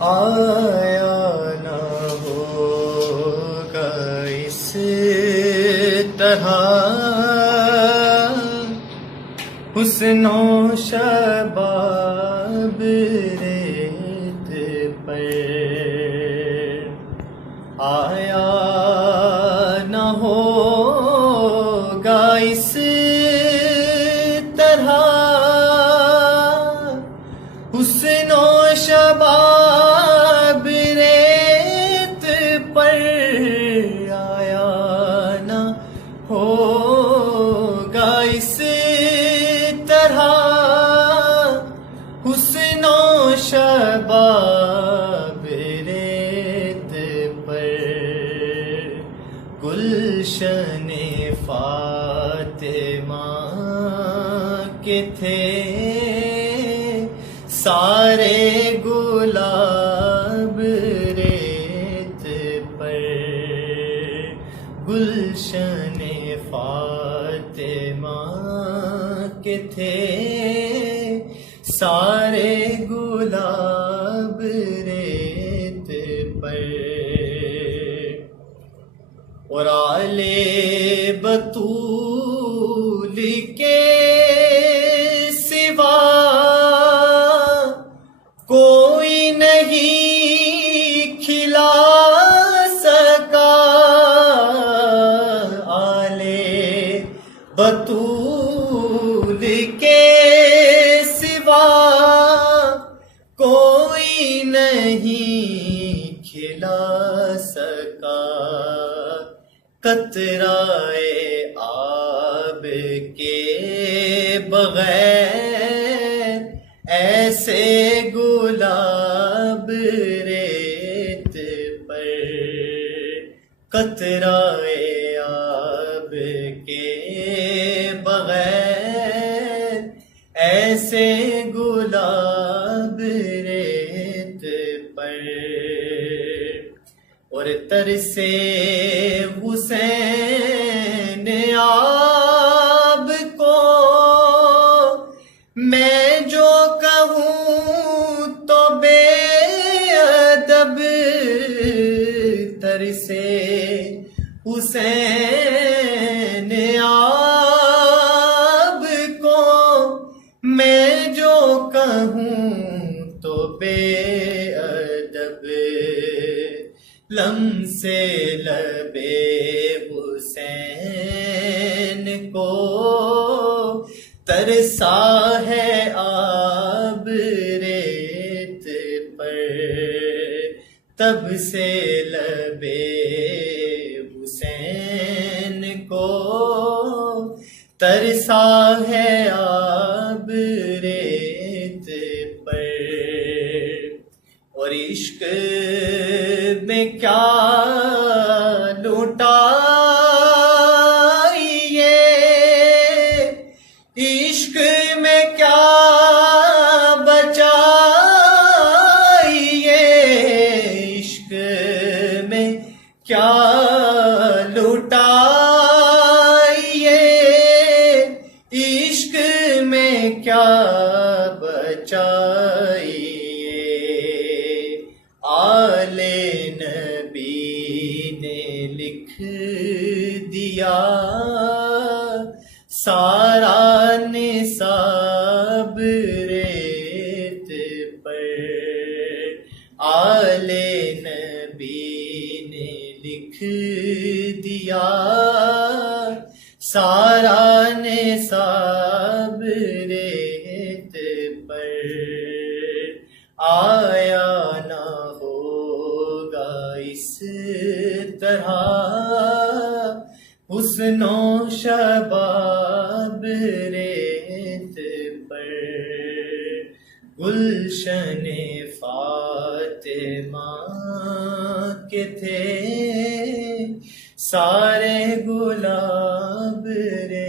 آیا نہ ہوگا اس طرح حسن و شباب ریت پر، آیا نہ ہوگا اس طرح حسن و شباب ریت پر، آیا نہ ہوگا اس طرح حسن و شباب ریت پر، گلشن فاطمہ کے تھے سارے گلاب ریت پر، گلشن فاطمہ کے تھے سارے گلاب ریت پر، اور آل بطول کے سوا کوئی نہیں کھلا سکا، آل بطول کے سوا کوئی نہیں کھلا سکا، قطرۂ آب کے بغیر ایسے گلاب ریت پر، قطرۂ آب کے بغیر ایسے گلاب ریت پر، اور ترسے حسین آپ کو میں جو کہوں تو بے ادب، ترسے حسین آپ کو میں جو کہوں تو بے ادب، لمسے لبے حسین کو ترسا ہے آب ریت پر، تب سے لبے حسین کو ترسا ہے آب ریت پر، اور عشق میں کیا لوٹا عشق میں کیا بچائیے، عشق میں کیا لوٹائیے، عشق میں کیا بچائیے، آل نبی نے لکھ دیا سارا نصاب ریت پر، آل نبی نے لکھ دیا سارا نصاب ریت پر، آیا نہ ہوگا اس طرح حسن و شباب ریت پر، گلشن فاطمہ کے تھے سارے گلاب ریت